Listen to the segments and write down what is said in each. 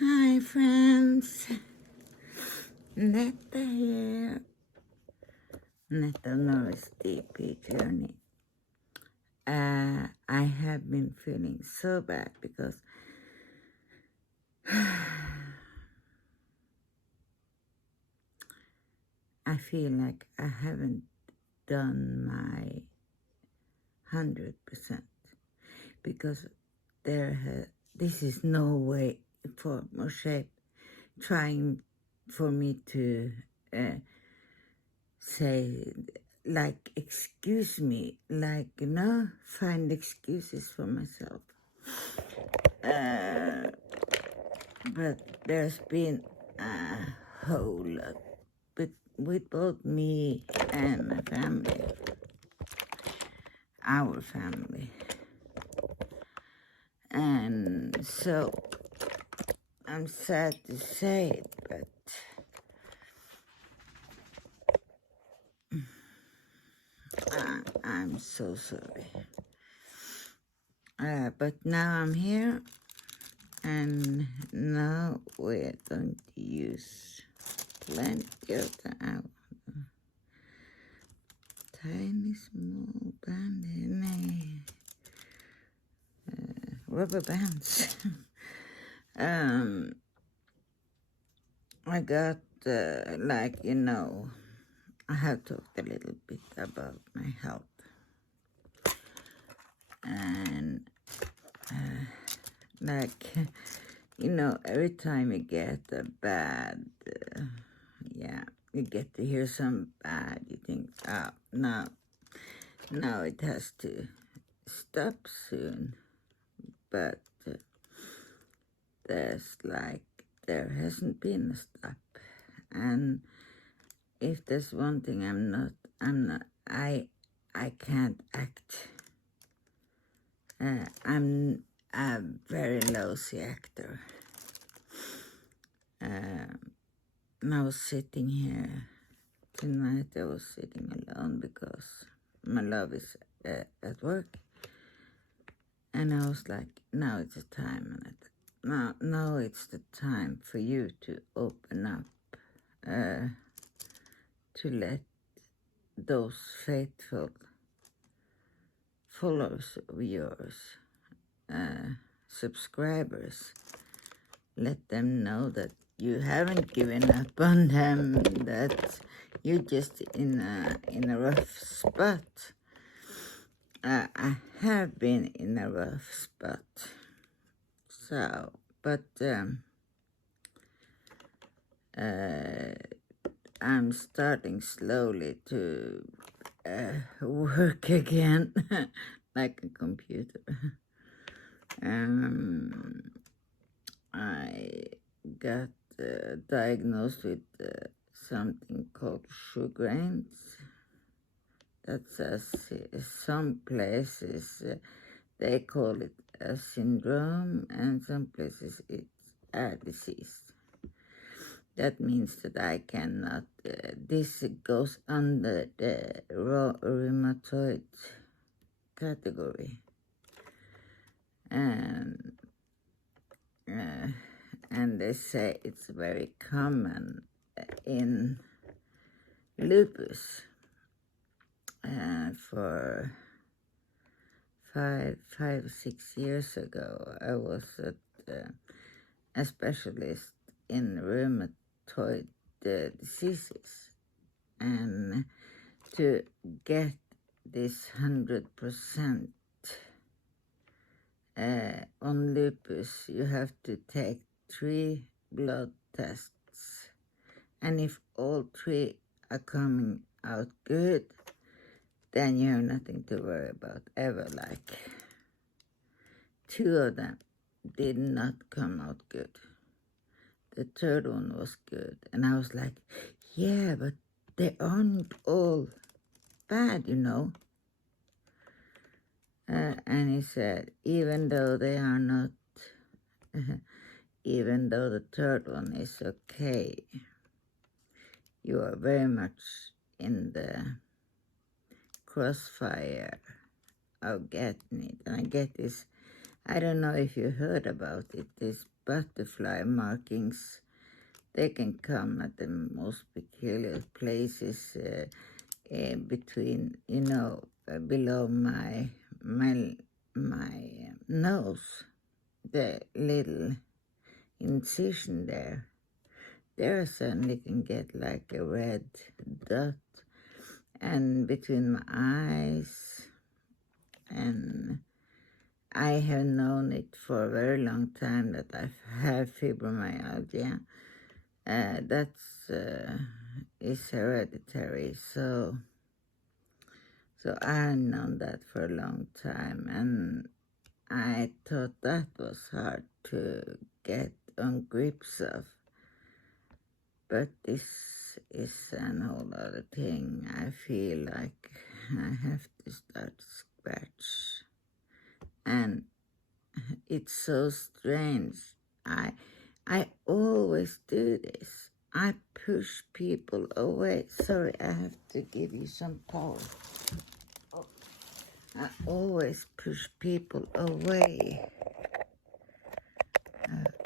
Hi friends, Netta here. Netta knows DP journey. I have been feeling so bad because I feel like I haven't done my 100% because this is no way for Moshe trying for me to uh, say like excuse me, like find excuses for myself. uh, but there's been a whole lot with both me and my family, our family. And so I'm sad to say it, but I'm so sorry. But now I'm here, and now we're going to use plenty of the tiny small bandit rubber bands. I got I have talked a little bit about my health, and like every time you get a bad you get to hear some bad, you think, oh no, it has to stop soon. But there hasn't been a stop. And if there's one thing I can't act. I'm a very lousy actor. And I was sitting here tonight. I was sitting alone because my love is at work. And I was like, now it's the time. Now it's the time for you to open up, to let those faithful followers of yours, subscribers, let them know that you haven't given up on them, that you're just in a rough spot. I have been in a rough spot. So, but I'm starting slowly to work again like a computer. I got diagnosed with something called Sjogren's. That's some places they call it a syndrome, and some places it's a disease. That means that I cannot, this goes under the rheumatoid category. And they say it's very common in lupus. For 6 years ago, I was a specialist in rheumatoid diseases, and to get this 100% on lupus, you have to take 3 blood tests, and if all 3 are coming out good, then you have nothing to worry about ever. Like 2 of them did not come out good. The third one was good, and I was like, yeah, but they aren't all bad, and he said, even though they are not, even though the third one is okay, you are very much in the crossfire of getting it. And I get this, I don't know if you heard about it, this butterfly markings. They can come at the most peculiar places between, below my nose, the little incision there. There I certainly can get like a red dot, and between my eyes, and I have known it for a very long time that I have fibromyalgia. That's is hereditary, so I have known that for a long time, and I thought that was hard to get on grips of. But this is an whole other thing. I feel like I have to start scratch, and it's so strange. I always do this. I push people away. Sorry, I have to give you some power. Oh, I always push people away.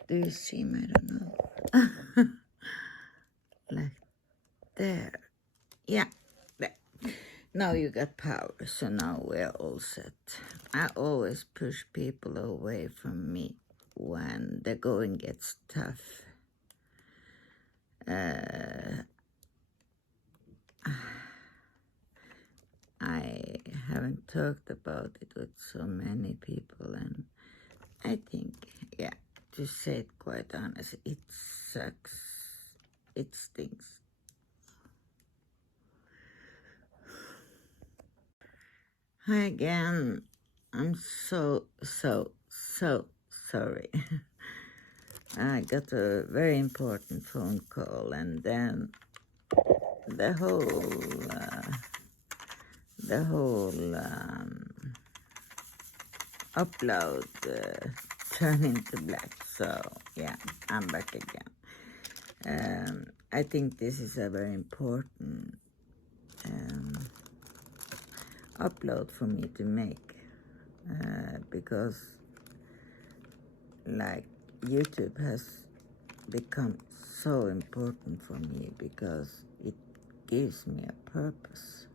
Do you see me? I don't know. Like there. Yeah. There. Now you got power, so now we're all set. I always push people away from me when the going gets tough. I haven't talked about it with so many people, and I think, yeah, to say it quite honest, it sucks. It stinks. Hi again. I'm so sorry. I got a very important phone call, and then the whole upload turned into black. So yeah, I'm back again. I think this is a very important upload for me to make because like YouTube has become so important for me because it gives me a purpose.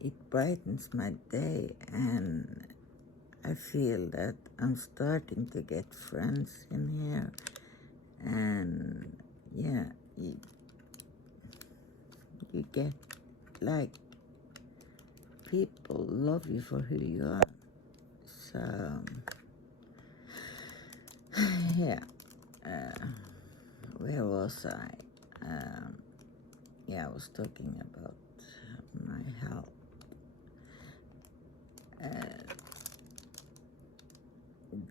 It brightens my day, and I feel that I'm starting to get friends in here, and yeah, you get like people love you for who you are. So yeah, where was I? I was talking about my health.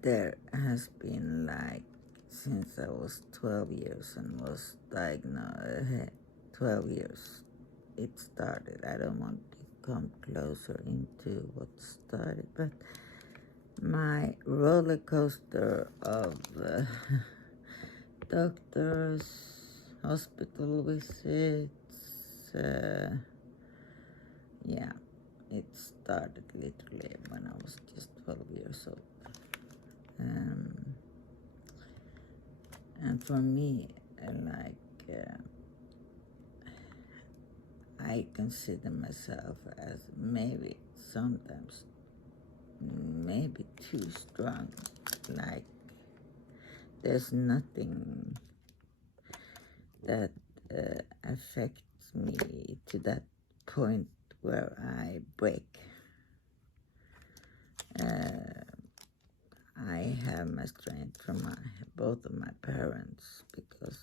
There has been like since I was 12 years and was diagnosed 12 years it started. I don't want to come closer into what started, but my roller coaster of doctors, hospital visits, it started literally when I was just 12 years old. And for me, I consider myself as sometimes maybe too strong. Like there's nothing that affects me to that point where I break. I have my strength from both of my parents because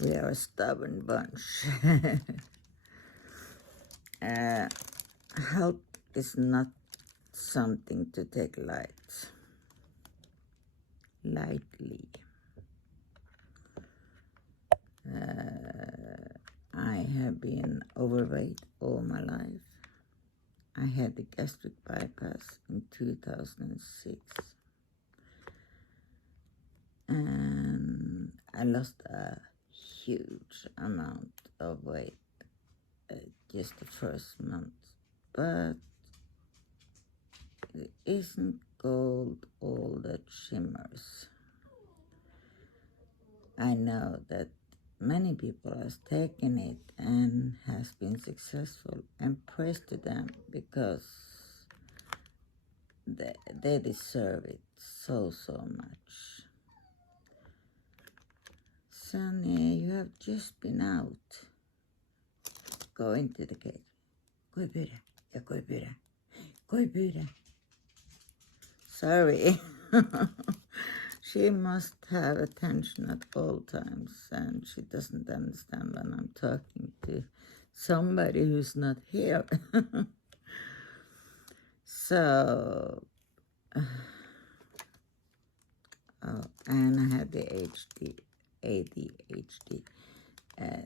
we are a stubborn bunch. Health is not something to take lightly. I have been overweight all my life. I had the gastric bypass in 2006. And I lost a huge amount of weight just the first month. But it isn't gold all that shimmers. I know that many people has taken it and has been successful, and praise to them because they deserve it so much. Sonny, you have just been out. Go into the cage. Gå i buret. Ja, gå i buret. Gå i buret. Sorry. She must have attention at all times, and she doesn't understand when I'm talking to somebody who's not here. So, oh, and I have the ADHD.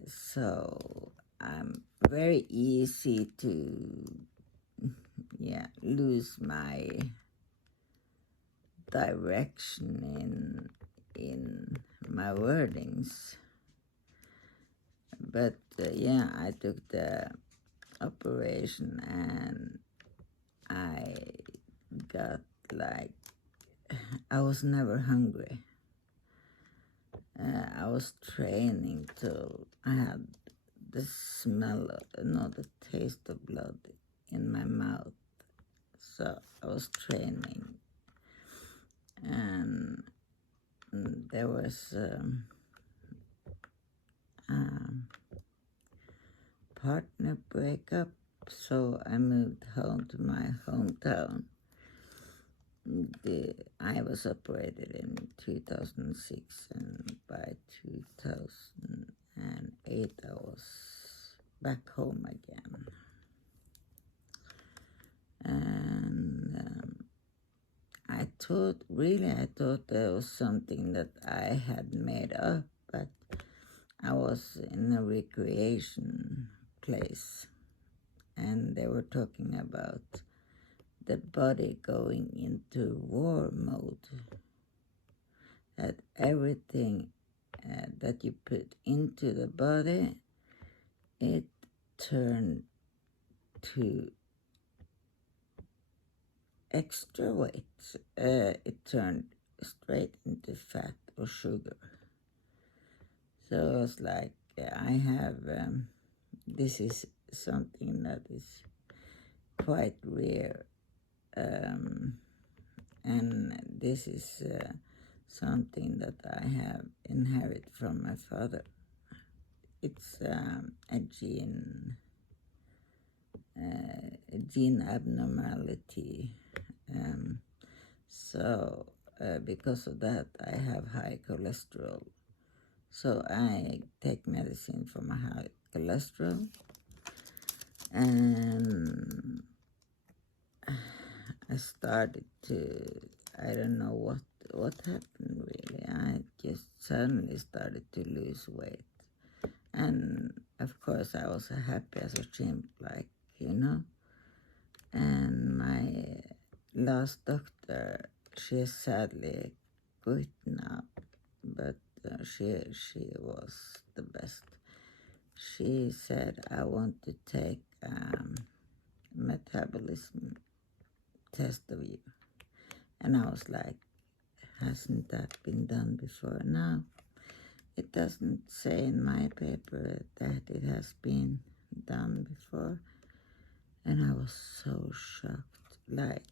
So I'm very easy to, lose my direction in my wordings. But I took the operation and I got like, I was never hungry. I was training till I had the smell, the taste of blood in my mouth. So I was training, and there was partner breakup, so I moved home to my hometown. I was operated in 2006, and by 2008 I was back home again. And I thought there was something that I had made up, but I was in a recreation place, and they were talking about the body going into war mode, that everything that you put into the body, it turned to extra weight. It turned straight into fat or sugar. So it was like, I have, this is something that is quite rare. And this is something that I have inherited from my father. It's a gene abnormality. So because of that, I have high cholesterol. So I take medicine for my high cholesterol, and I started to, I don't know what happened really. I just suddenly started to lose weight. And of course I was happy as a chimp, And my last doctor, she is sadly quit now, but she was the best. She said, I want to take metabolism test of you. And I was like, hasn't that been done before? No, it doesn't say in my paper that it has been done before. And I was so shocked, like,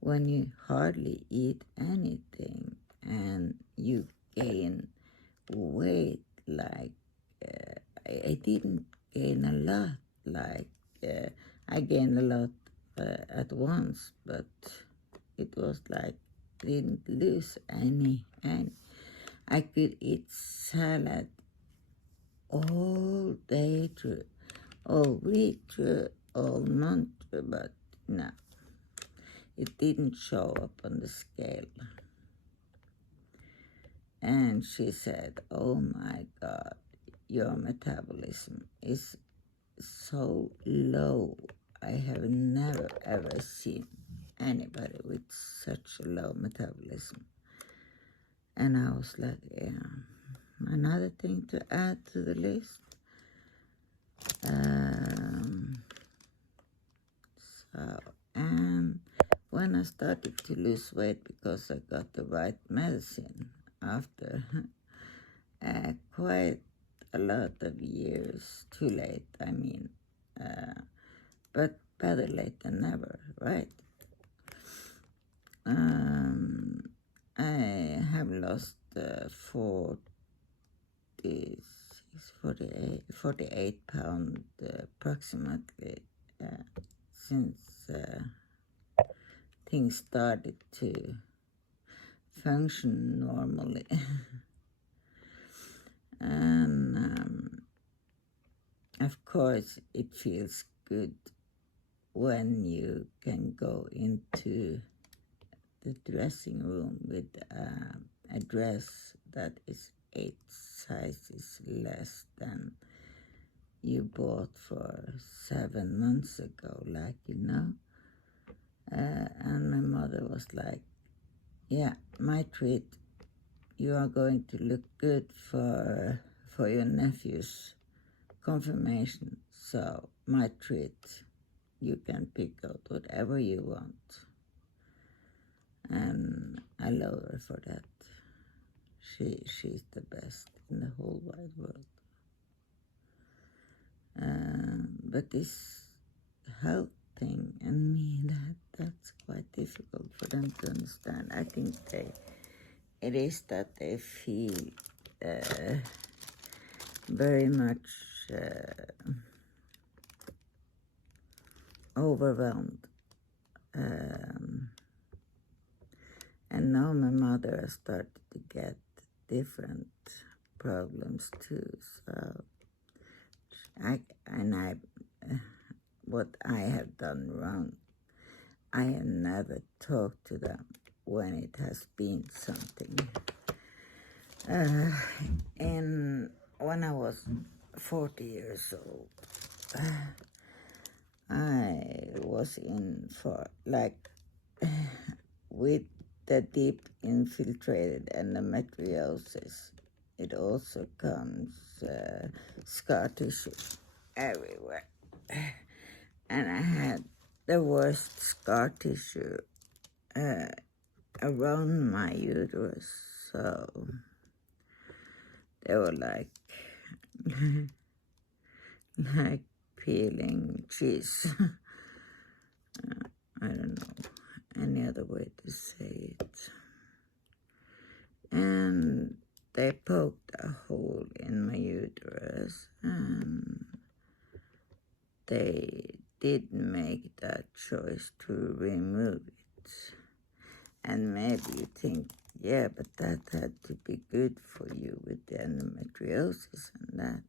when you hardly eat anything and you gain weight, like, I didn't gain a lot, like, I gained a lot at once, but it was like, didn't lose any. I could eat salad all day through, all week through, all month through, but no, it didn't show up on the scale. And she said, oh my God, your metabolism is so low. I have never ever seen anybody with such a low metabolism. And I was like, another thing to add to the list. So, and when I started to lose weight because I got the right medicine after quite a lot of years, too late, I mean, but better late than never, right? I have lost 48 pounds approximately since things started to function normally. And of course it feels good when you can go into the dressing room with a dress that is 8 sizes less than you bought for 7 months ago, like, and my mother was like, yeah, my treat, you are going to look good for your nephew's confirmation, so my treat, you can pick out whatever you want. And I love her for that. She's the best in the whole wide world. But this health thing and me, that's quite difficult for them to understand. I think it is that they feel very much overwhelmed. And now my mother has started to get different problems too. So what I have done wrong, I have never talked to them when it has been something. And when I was 40 years old, I was in for with the deep infiltrated endometriosis. It also comes scar tissue everywhere. And I had the worst scar tissue around my uterus. So they were like peeling cheese. I don't know any other way to say it. And they poked a hole in my uterus, and they did make that choice to remove it. And maybe you think, yeah, but that had to be good for you with the endometriosis and that.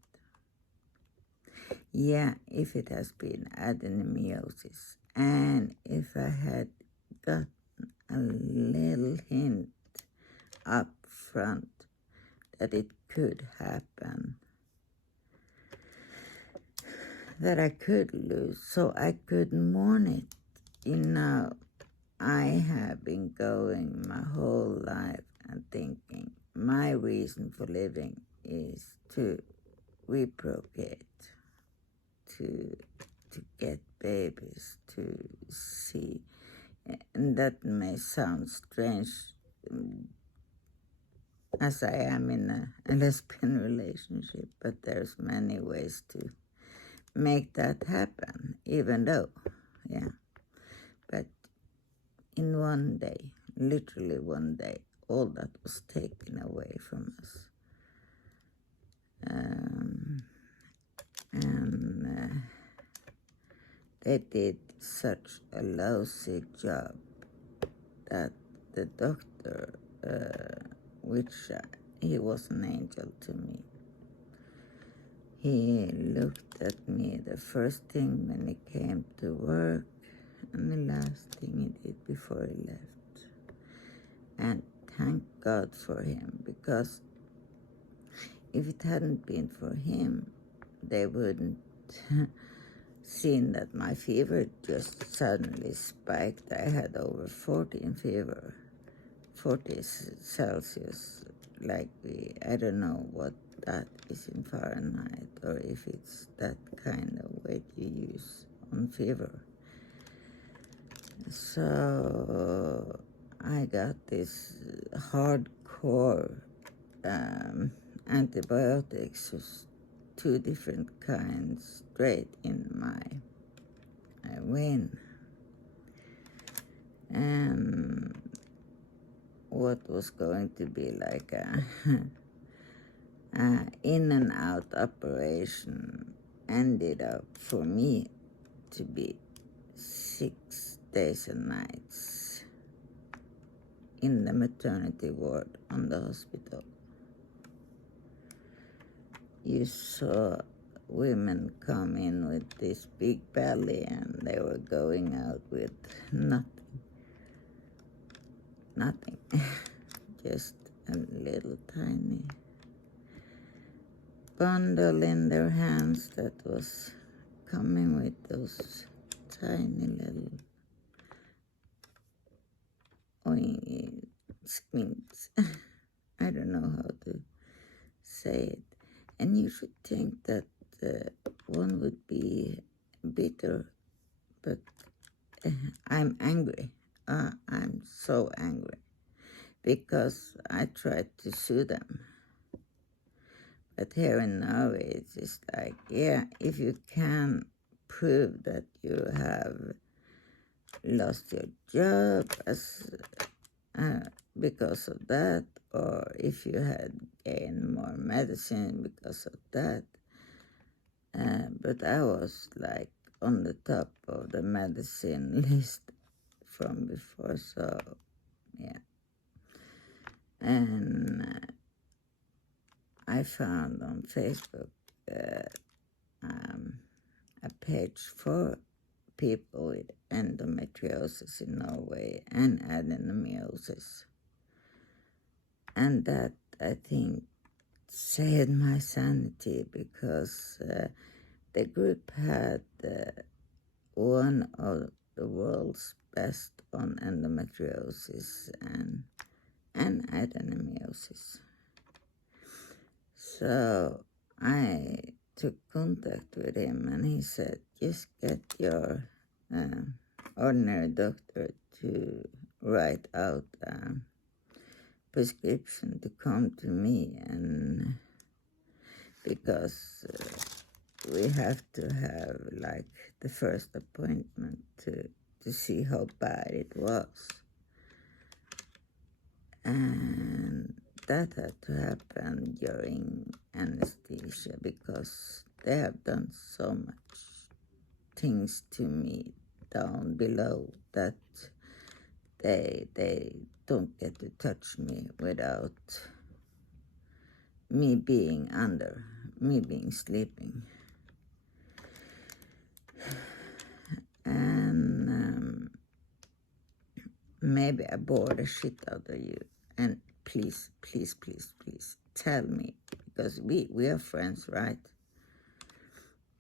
Yeah, if it has been adenomyosis, and if I had gotten a little hint up front that it could happen, that I could lose, so I could mourn it. I have been going my whole life and thinking my reason for living is to reprocreate, to get babies, to see. And that may sound strange, as I am in a lesbian relationship, but there's many ways to make that happen, even though, yeah. But in one day, literally one day, all that was taken away from us. And they did such a lousy job that the doctor, he was an angel to me, he looked at me the first thing when he came to work and the last thing he did before he left. And thank God for him, because if it hadn't been for him, they wouldn't seen that my fever just suddenly spiked. I had over 40 in fever, 40 Celsius, I don't know what that is in Fahrenheit, or if it's that kind of weight you use on fever. So I got this hardcore antibiotics, just two different kinds, straight in my vein. And what was going to be like a in and out operation ended up for me to be 6 days and nights in the maternity ward on the hospital. You saw women come in with this big belly and they were going out with nothing, just a little tiny bundle in their hands that was coming with those tiny little squints. I don't know how to say it. And you should think that one would be bitter, but I'm angry. I'm so angry because I tried to sue them. But here in Norway, it's just like, yeah, if you can prove that you have lost your job because of that, or if you had gained more medicine because of that. But I was like on the top of the medicine list from before, so yeah. And I found on Facebook a page for people with endometriosis in Norway and adenomyosis. And that, I think, saved my sanity because the group had one of the world's best on endometriosis and adenomyosis. So I took contact with him and he said, just get your ordinary doctor to write out a prescription to come to me, and because we have to have like the first appointment to see how bad it was. And that had to happen during anesthesia because they have done so much things to me down below that they don't get to touch me without me being under, me being sleeping. And maybe I bore the shit out of you. And please, please, please, please, tell me, because we are friends, right?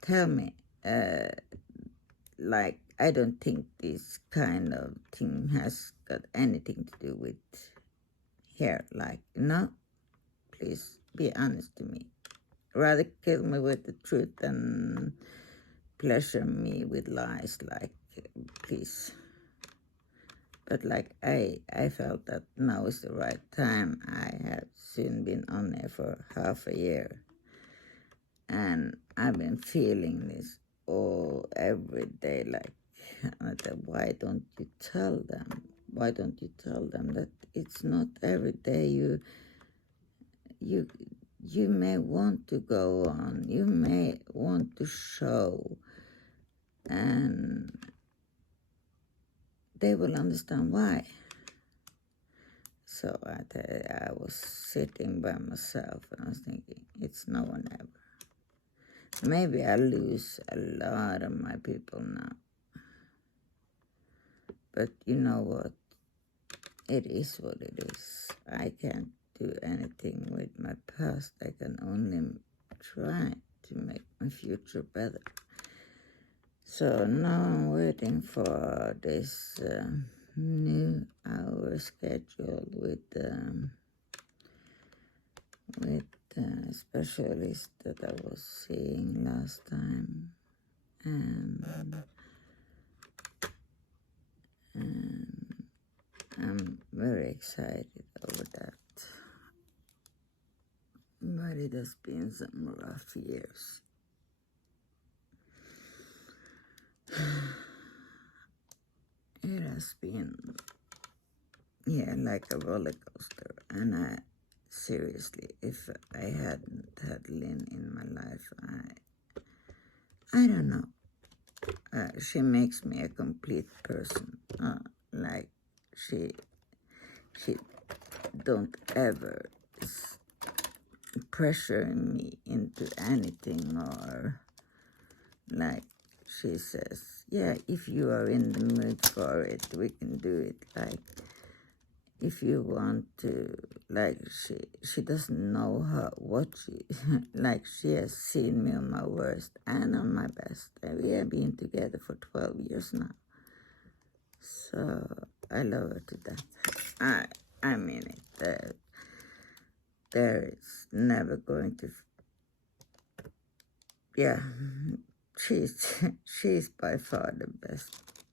Tell me, like, I don't think this kind of thing has got anything to do with hair. Like, no, please be honest to me. Rather kill me with the truth than pleasure me with lies, like, please. But like, I felt that now is the right time. I have soon been on there for half a year. And I've been feeling this every day, like, I thought, why don't you tell them? Why don't you tell them that it's not every day you may want to go on, you may want to show, and they will understand why. So I was sitting by myself and I was thinking, it's no one ever. Maybe I lose a lot of my people now. But you know what? It is what it is. I can't do anything with my past. I can only try to make my future better. So now I'm waiting for this new hour schedule with the specialist that I was seeing last time, and And I'm very excited over that. But it has been some rough years. It has been, yeah, like a roller coaster. And seriously, if I hadn't had Lynn in my life, I don't know. She makes me a complete person. Like she don't ever pressuring me into anything, or like she says, yeah, if you are in the mood for it, we can do it. Like if you want to, like she doesn't know what she, like she has seen me on my worst and on my best. And we have been together for 12 years now. So I love her to death. I mean it. There is never going to, yeah, she's by far the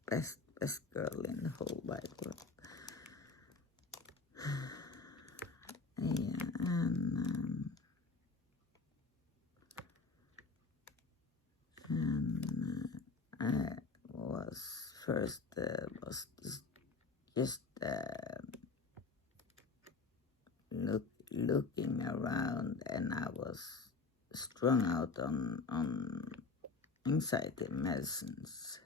best girl in the whole wide world. Yeah, and I was first was just looking around, and I was strung out on anxiety medicines.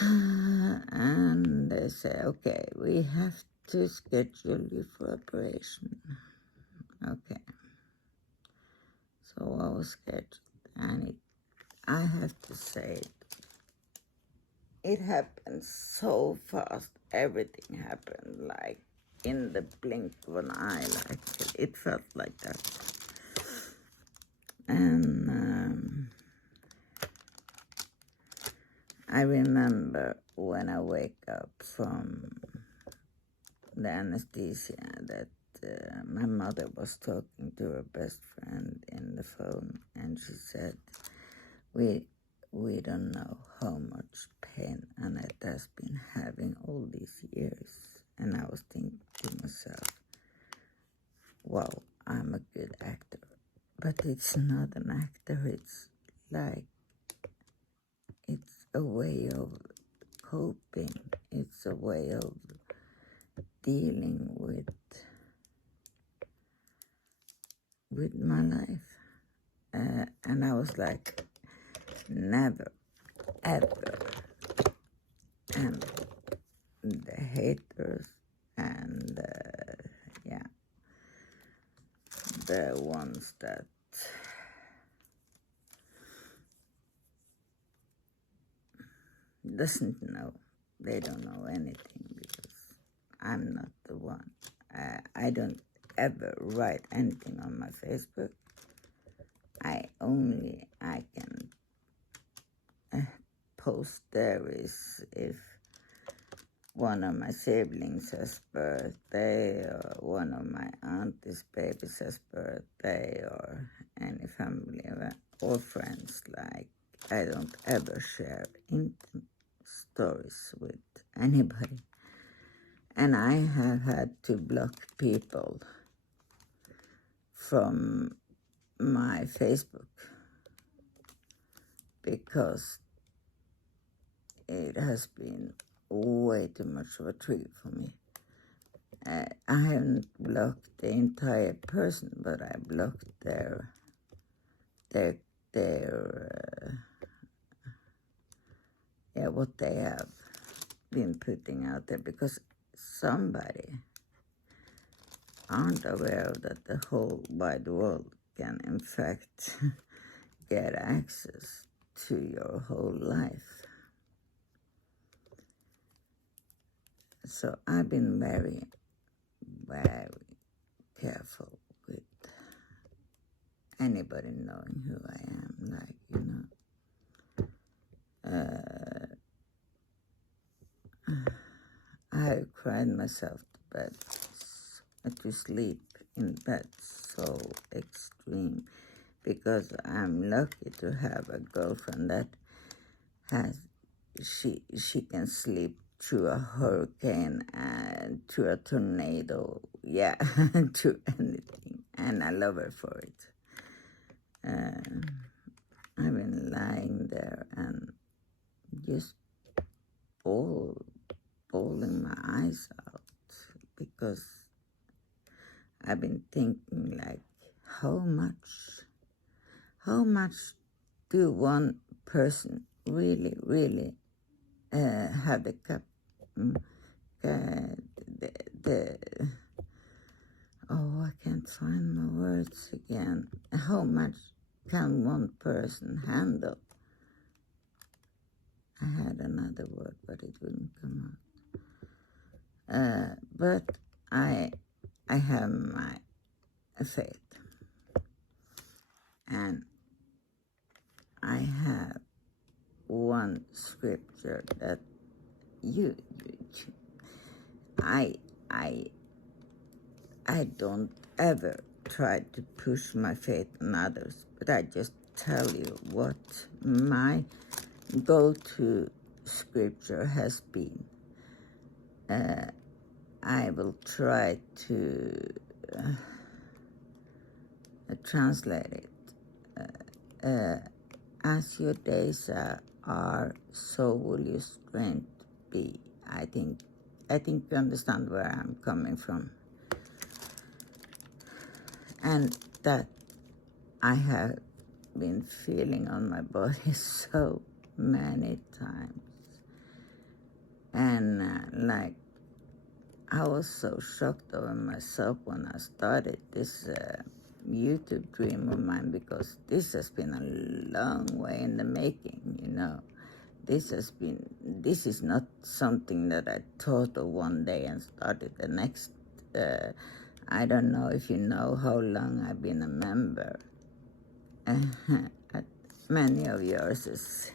And they say, okay, we have to schedule you for operation. Okay. So I was scheduled, and I have to say, it happened so fast. Everything happened like in the blink of an eye. Like it felt like that. And I remember when I wake up from the anesthesia that my mother was talking to her best friend in the phone, and she said, we don't know how much pain Annette has been having all these years. And I was thinking to myself, wow, I'm a good actor. But it's not an actor, it's like, it's a way of coping. It's a way of dealing with my life. And I was like, never, ever. And the haters and yeah, the ones that doesn't know, they don't know anything, because I'm not the one. I don't ever write anything on my Facebook. I can post there is if one of my siblings has birthday, or one of my auntie's babies has birthday, or any family event, or friends. Like, I don't ever share intimate stories with anybody. And I have had to block people from my Facebook because it has been way too much of a trigger for me. I haven't blocked the entire person, but I blocked their what they have been putting out there, because somebody aren't aware of that the whole wide world can in fact get access to your whole life. So I've been very, very careful with anybody knowing who I am. Like, I cried myself to sleep in bed so extreme, because I'm lucky to have a girlfriend that has she can sleep through a hurricane and through a tornado, yeah, through anything, and I love her for it. I've been lying there and just bawling my eyes out because I've been thinking like, how much do one person really have the the oh, I can't find my words again. How much can one person handle? I had another word, but it wouldn't come out. But I have my faith, and I have one scripture that I don't ever try to push my faith on others, but I just tell you what my go-to scripture has been. I will try to translate it. As your days are, so will your strength be. I think you understand where I'm coming from. And that I have been feeling on my body so many times. And like, I was so shocked over myself when I started this YouTube dream of mine, because this has been a long way in the making, you know. This is not something that I thought of one day and started the next. I don't know if you know how long I've been a member at many of yours'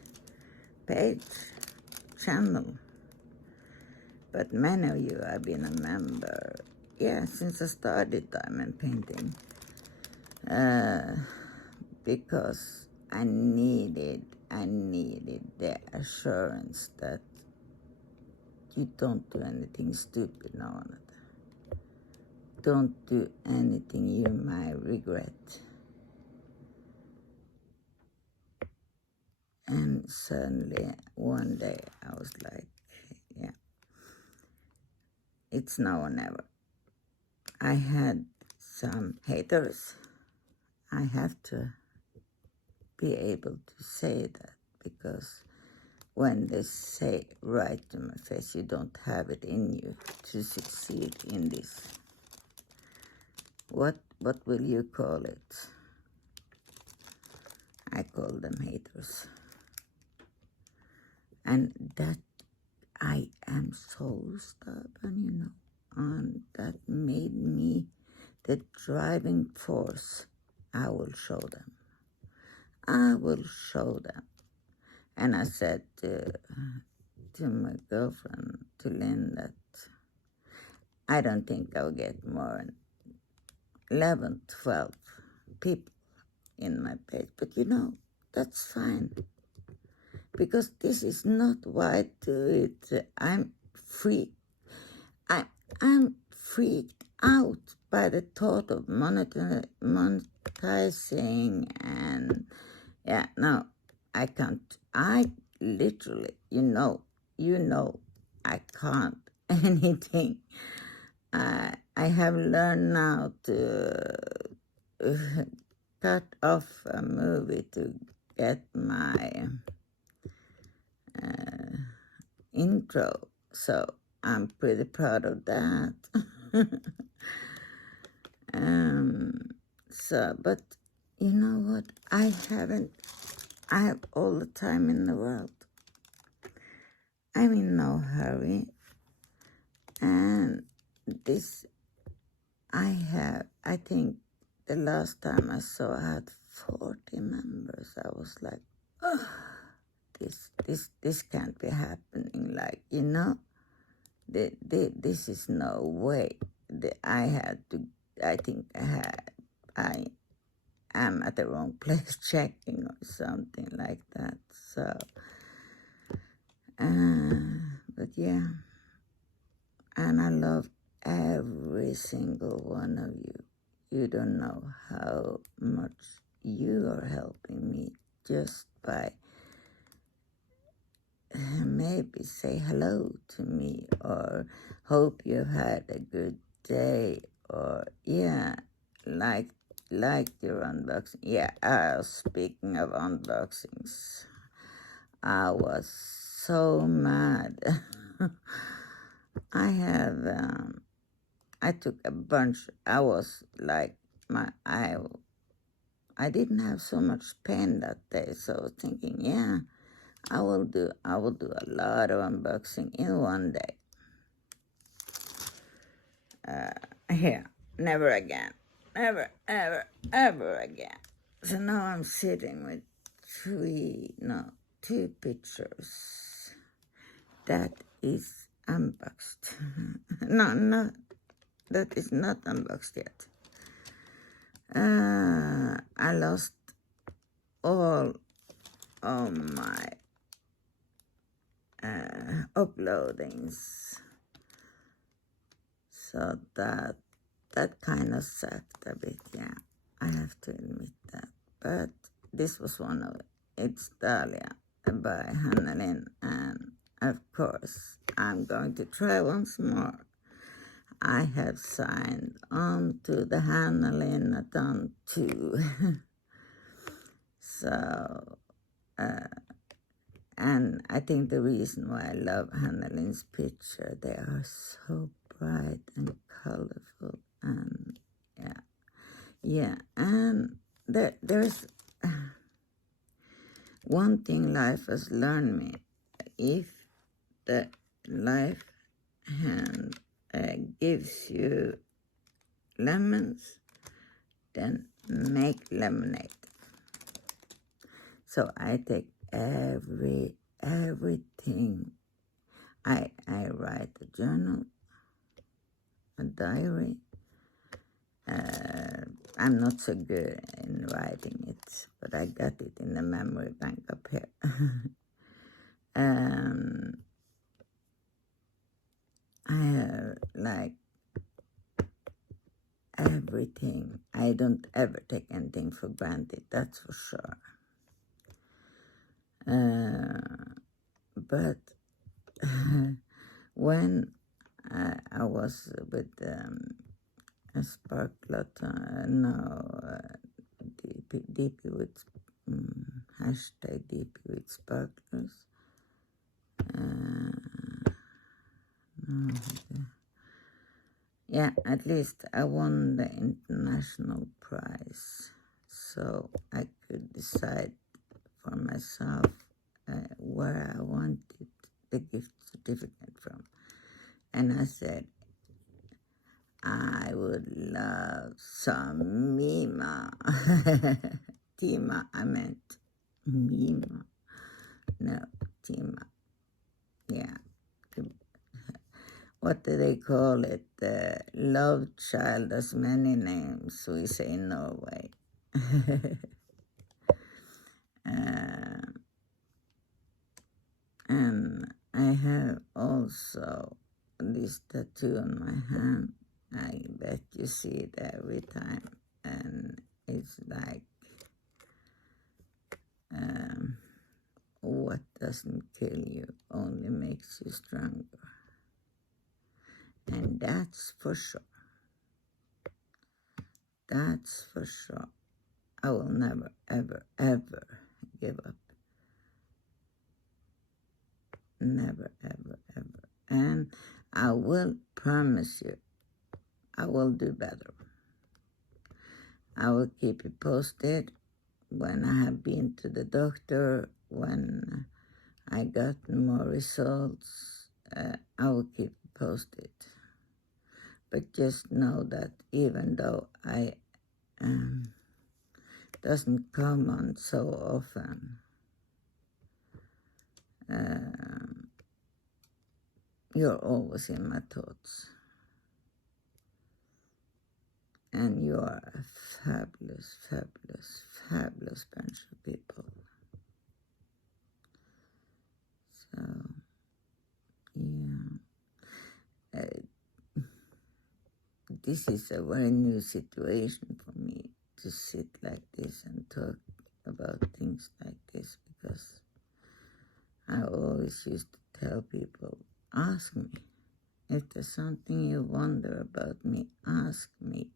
page, channel. But many of you have been a member, yeah, since I started diamond painting. Because I needed the assurance that you don't do anything stupid now. Don't do anything you might regret. And suddenly, one day, I was like, yeah, it's now or never. I had some haters. I have to be able to say that, because when they say right to my face, you don't have it in you to succeed in this. What will you call it? I call them haters. And that I am so stubborn, you know, and that made me the driving force. I will show them. I will show them. And I said to my girlfriend, to Lynn, that I don't think I'll get more than 11, 12 people in my page. But you know, that's fine. Because this is not why I do it. I'm free. I'm freaked out by the thought of monetizing, and yeah, no, I can't. I literally, you know, I can't anything. I have learned now to cut off a movie to get my intro, so I'm pretty proud of that. But you know what? I have all the time in the world. I'm in no hurry. And this, I think the last time I saw I had 40 members. I was like, oh, this can't be happening. Like, you know, this is no way. I think I am at the wrong place checking or something like that. So But yeah, and I love every single one of you. You don't know how much you are helping me just by maybe say hello to me or hope you had a good day or yeah, like your unboxing. Yeah, speaking of unboxings, I was so mad. I have I took a bunch. I was like I didn't have so much pain that day, so I was thinking, yeah, I will do a lot of unboxing in one day. Here, never again. Never, ever, ever again. So now I'm sitting with two pictures. That is unboxed. No, that is not unboxed yet. I lost all of my uploadings. So that kind of sucked a bit, yeah. I have to admit that. But this was one of it. It's Dahlia by Hannah, and of course I'm going to try once more. I have signed on to the Hannah Lynn-a-thon too. So, and I think the reason why I love Hannah Lynn's picture, they are so bright and colorful, and yeah, and there's one thing life has learned me. If the life hand gives you lemons, then make lemonade. So I take everything. I write a journal, a diary. I'm not so good in writing it, but I got it in the memory bank up here. I have like everything. I don't ever take anything for granted, that's for sure. But when I was with a Sparklot, DP with hashtag DP with Sparklers. Yeah, at least I won the international prize, so I could decide for myself where I wanted the gift certificate from. And I said, I would love some Mima. Tima, I meant Mima. No, Tima. Yeah. What do they call it? The love child has many names, we say in Norway. And I have also this tattoo on my hand. I bet you see it every time. And it's like, what doesn't kill you only makes you stronger. And that's for sure. That's for sure. I will never, ever, ever give up. Never, ever, ever. And I will promise you, I will do better. I will keep you posted when I have been to the doctor, when I got more results. I will keep you posted. But just know that even though I doesn't come on so often, you're always in my thoughts. And you are a fabulous, fabulous, fabulous bunch of people. So Yeah. This is a very new situation for me to sit like this and talk about things like this, because I always used to tell people, ask me. If there's something you wonder about me, ask me.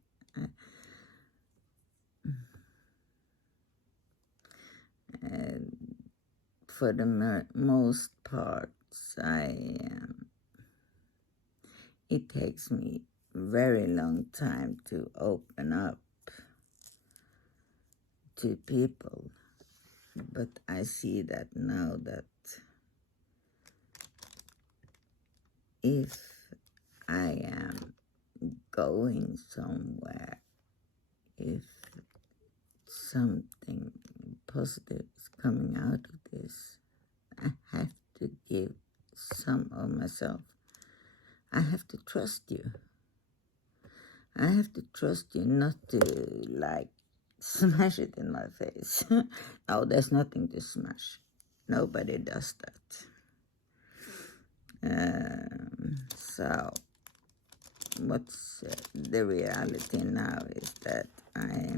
For the most parts, it takes me very long time to open up to people, but I see that now that if I am going somewhere, if something positive is coming out of this, I have to give some of myself. I have to trust you. I have to trust you not to, like, smash it in my face. Oh, there's nothing to smash. Nobody does that. So, what's the reality now is that I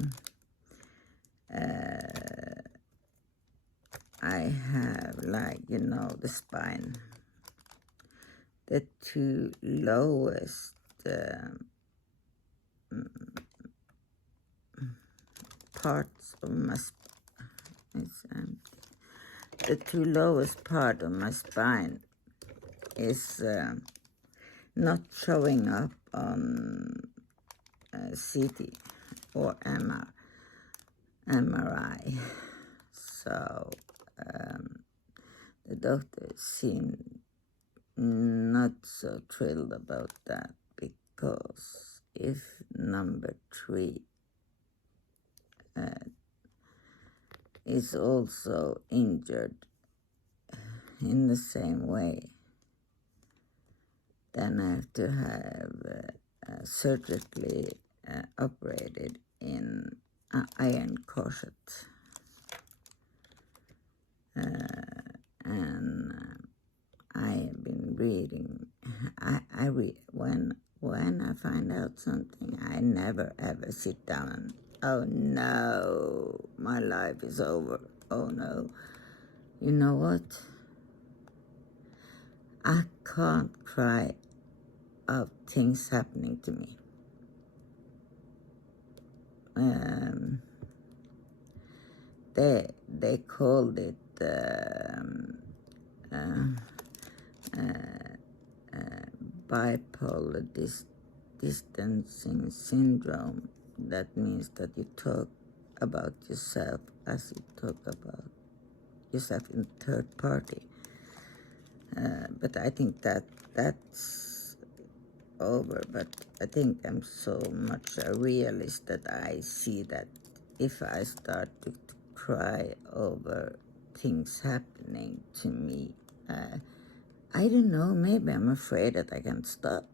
have, like, the spine. The two lowest parts of my the two lowest part of my spine is not showing up on CT or MRI. So the doctor seemed not so thrilled about that, because if number 3 is also injured in the same way, then I have to have surgically operated in iron corset. And I have been reading. I read when I find out something, I never ever sit down and, oh no, my life is over. Oh no. You know what? I can't cry of things happening to me. They called it bipolar distancing syndrome. That means that you talk about yourself as you talk about yourself in third party. But I think that's over. But I think I'm so much a realist that I see that if I start to cry over things happening to me, I don't know, maybe I'm afraid that I can't stop.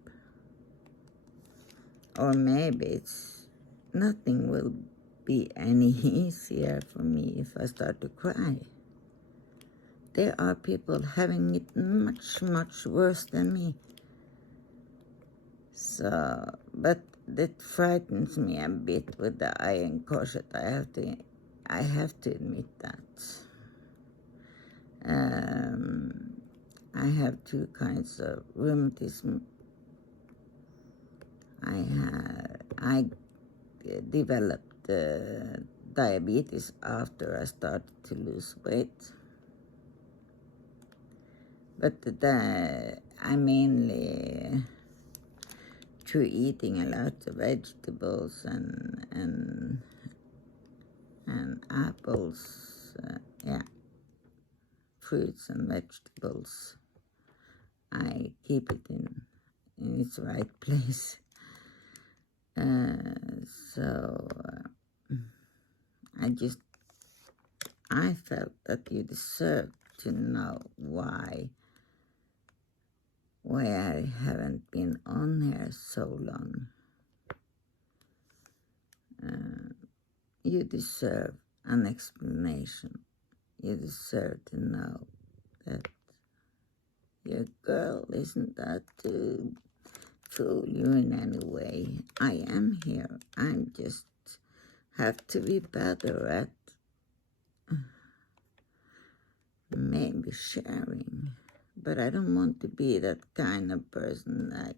Or maybe it's nothing will be any easier for me if I start to cry. There are people having it much, much worse than me. So, but that frightens me a bit with the iron corset. I have to admit that. I have two kinds of rheumatism. I developed diabetes after I started to lose weight. But I mainly through eating a lot of vegetables and apples, fruits and vegetables. I keep it in its right place. So I felt that you deserve to know why I haven't been on here so long. You deserve an explanation. You deserve to know that your girl. Isn't that to fool you in any way? I am here. I'm just have to be better at maybe sharing. But I don't want to be that kind of person that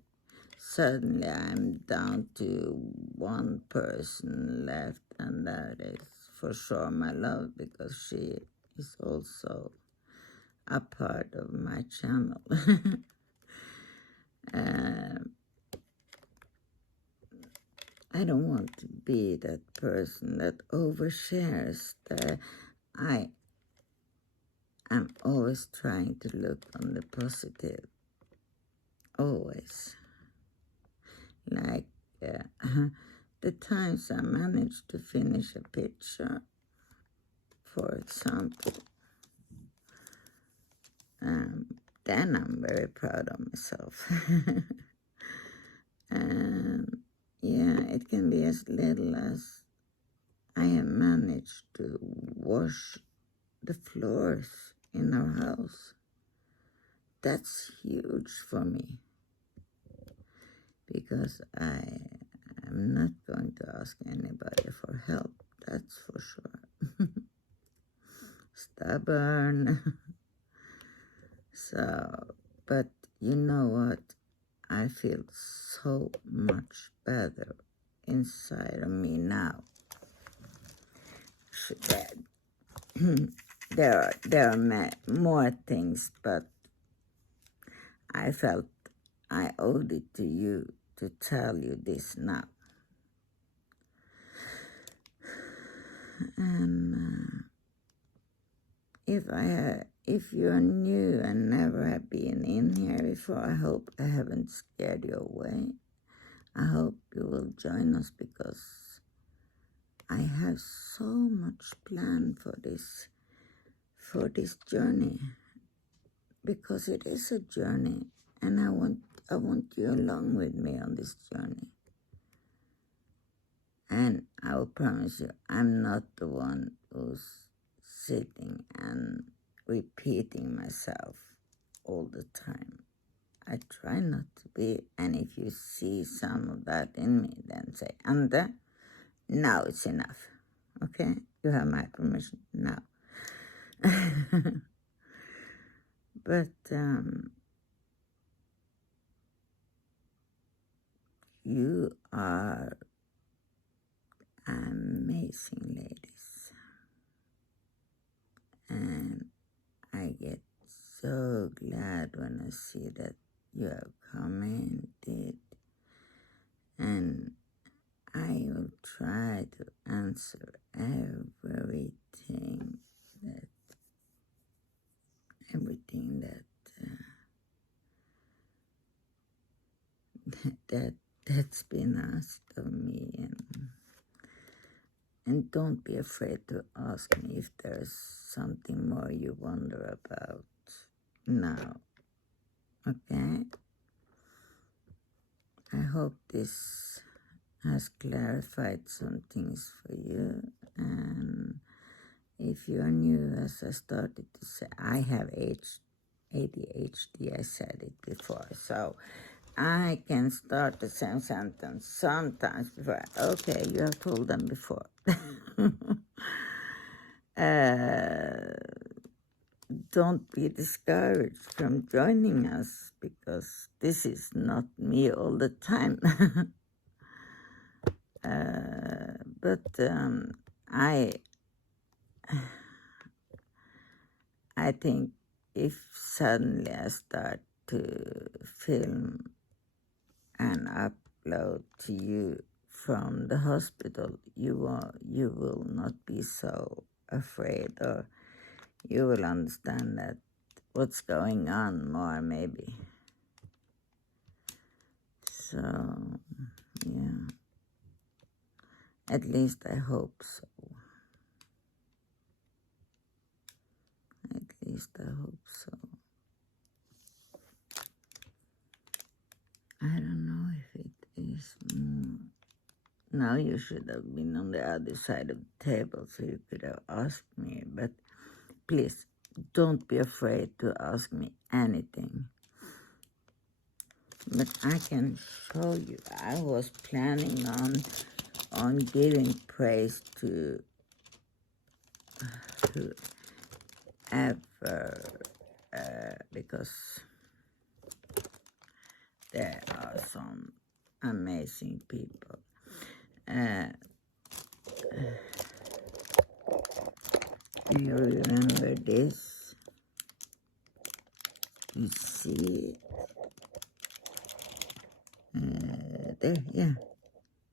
suddenly I'm down to one person left, and that is for sure my love, because she is also a part of my channel. I don't want to be that person that overshares. I am always trying to look on the positive, always. Like the times I managed to finish a picture, for example, then I'm very proud of myself. And yeah, it can be as little as I have managed to wash the floors in our house. That's huge for me, because I am not going to ask anybody for help, that's for sure. Stubborn. So, but you know what? I feel so much better inside of me now. There are more things, but I felt I owed it to you to tell you this now. And if you're new and never have been in here before, I hope I haven't scared you away. I hope you will join us, because I have so much planned for this journey, because it is a journey, and I want you along with me on this journey. And I will promise you, I'm not the one who's sitting and repeating myself all the time. I try not to be, and if you see some of that in me, then say, Anda, now it's enough. Okay? You have my permission now. But you are amazing ladies, and I get so glad when I see that you have commented, and I will try to answer everything that that's been asked of me, and don't be afraid to ask me if there's something more you wonder about now. Okay? I hope this has clarified some things for you. And if you're new, as I started to say, I have ADHD. I said it before, so I can start the same sentence sometimes before. Okay, you have told them before. Don't be discouraged from joining us, because this is not me all the time. But I think if suddenly I start to film and upload to you from the hospital, you will not be so afraid, or you will understand that what's going on more, maybe. So, yeah. At least I hope so. At least I hope so. I don't know if it is more. Now you should have been on the other side of the table, so you could have asked me. But please, don't be afraid to ask me anything. but I can show you. I was planning on giving praise to whoever, because there are some amazing people. Do you remember this? You see it? There, yeah.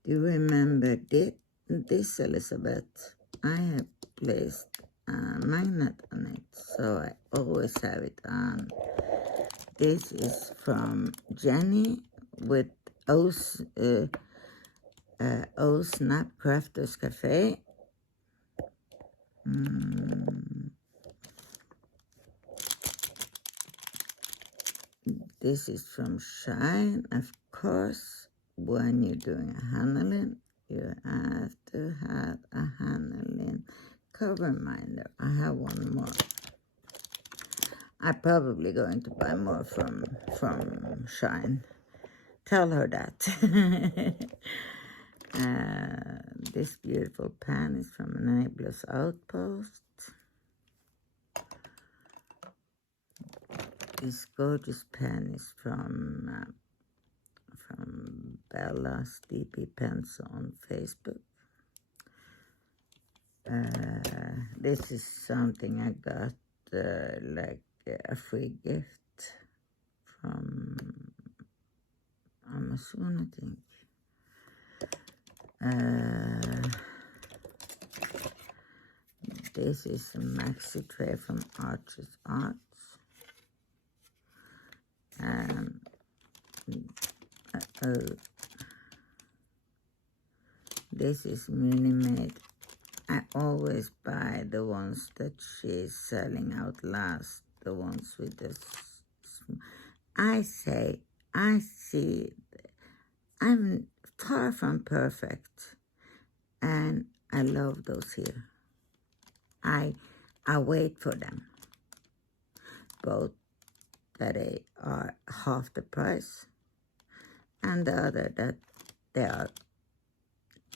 Do you remember this, Elizabeth? I have placed a magnet on it, so I always have it on. This is from Jenny with O's Snap Crafters Cafe. This is from Shine. Of course, when you're doing a handling, you have to have a handling cover minder. I have one more. I'm probably going to buy more from Shine. Tell her that. This beautiful pan is from Enablers Outpost. This gorgeous pen is from Bella's DP Pencil on Facebook. This is something I got like a free gift from Amazon, I think. This is a maxi tray from Archer's Arts. This is Muni Made. I always buy the ones that she's selling out last, the ones with the I see, I'm far from perfect, and I love those here. I wait for them, both that they are half the price, and the other that they are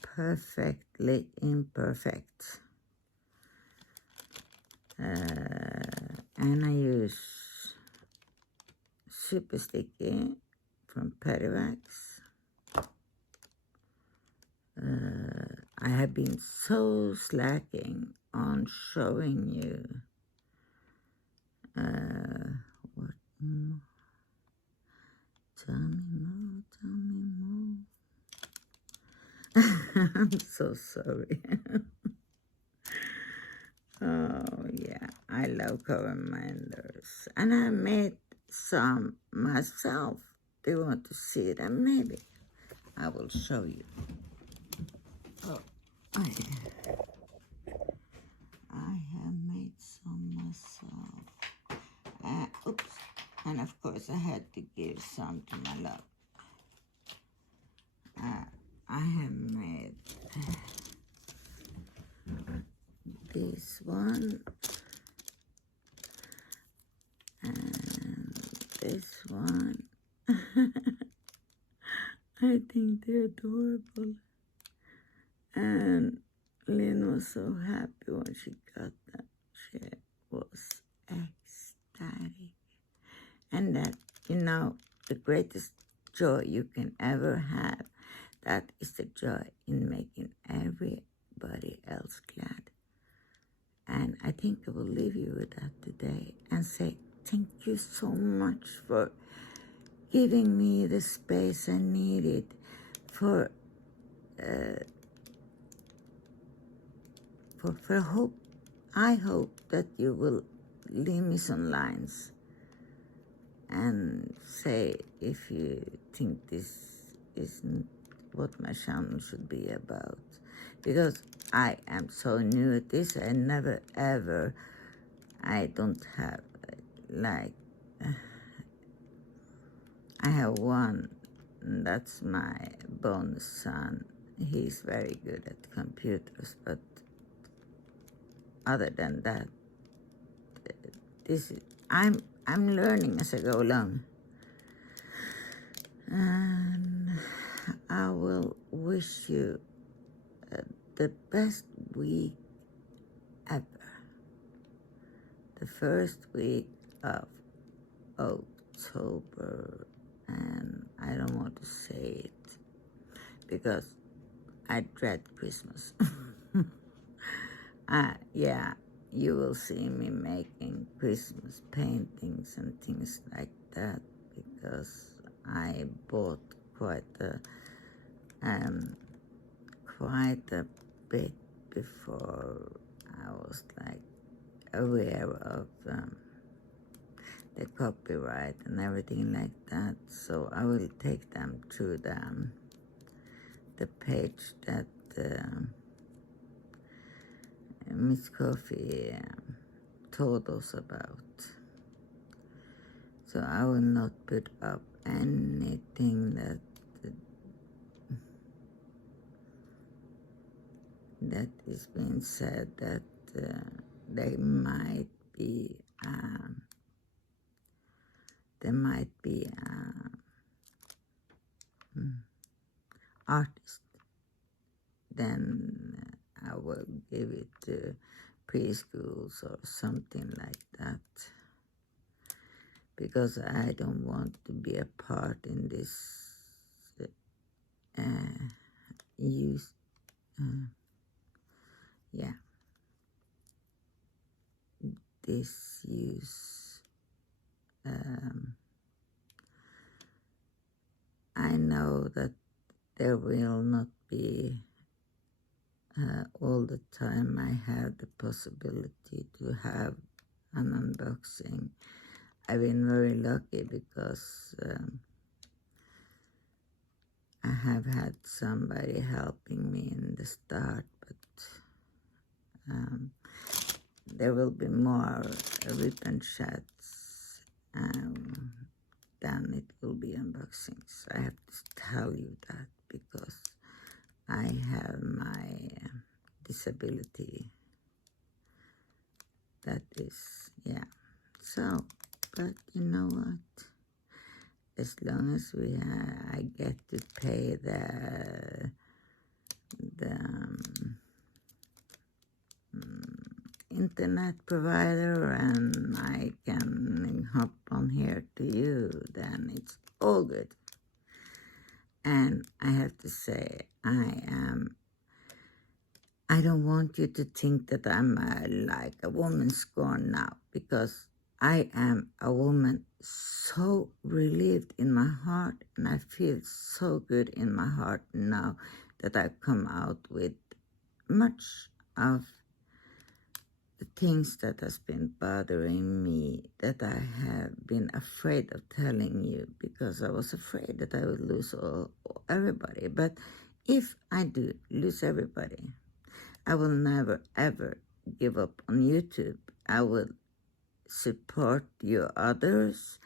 perfectly imperfect. And I use Super Sticky from Perivax. I have been so slacking on showing you what more? Tell me more. I'm so sorry. Oh yeah, I love cover minders, and I made some myself. Do you want to see them? Maybe I will show you. Oh, I have made some myself. Oops, and of course I had to give some to my love. I have made this one and this one. I think they're adorable. And Lynn was so happy when she got them. She was ecstatic. And that, you know, the greatest joy you can ever have, that is the joy in making everybody else glad. And I think I will leave you with that today and say thank you so much for giving me the space I needed for hope. I hope that you will leave me some lines and say if you think this isn't what my channel should be about, because I am so new at this. I never ever, I don't have like, I have one, that's my bonus son. He's very good at computers, but other than that, this is, I'm learning as I go along. And I will wish you the best week ever. The first week of October, and I don't want to say it because I dread Christmas. Yeah, you will see me making Christmas paintings and things like that because I bought quite a bit before I was like aware of the copyright and everything like that. So I will take them through the page that Miss Coffee told us about. So I will not put up anything that is being said that there might be artist. Then I will give it to preschools or something like that, because I don't want to be a part in this use. This use. I know that there will not be all the time I have the possibility to have an unboxing. I've been very lucky because I have had somebody helping me in the start, but there will be more ribbon chats than it will be unboxings. I have to tell you that because I have my disability. That is, yeah. So, but you know what? As long as I get to pay the internet provider and I can hop on here to you, then it's all good. And I have to say, I don't want you to think that I'm like a woman scorned now, because I am a woman so relieved in my heart, and I feel so good in my heart now that I've come out with much of the things that has been bothering me, that I have been afraid of telling you because I was afraid that I would lose everybody. But if I do lose everybody, I will never ever give up on YouTube. I will support you others,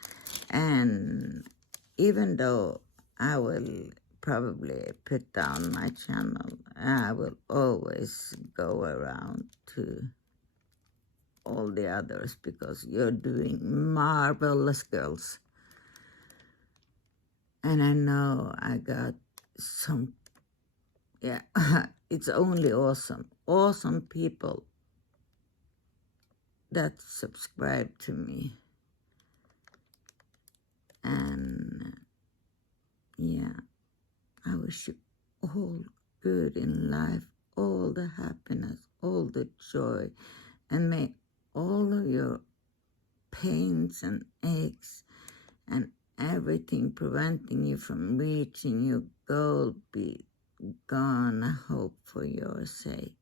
and even though I will probably put down my channel, I will always go around to all the others because you're doing marvelous, girls. And I know I got some, yeah, it's only awesome people that subscribe to me. And yeah, I wish you all good in life, all the happiness, all the joy, and may all of your pains and aches and everything preventing you from reaching your goal be gone, I hope, for your sake.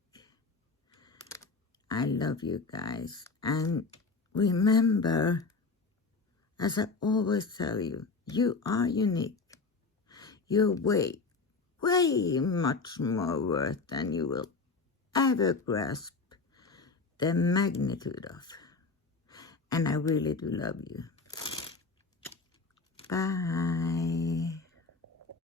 I love you guys. And remember, as I always tell you, you are unique. You're way much more worth than you will ever grasp the magnitude of. And I really do love you. Bye.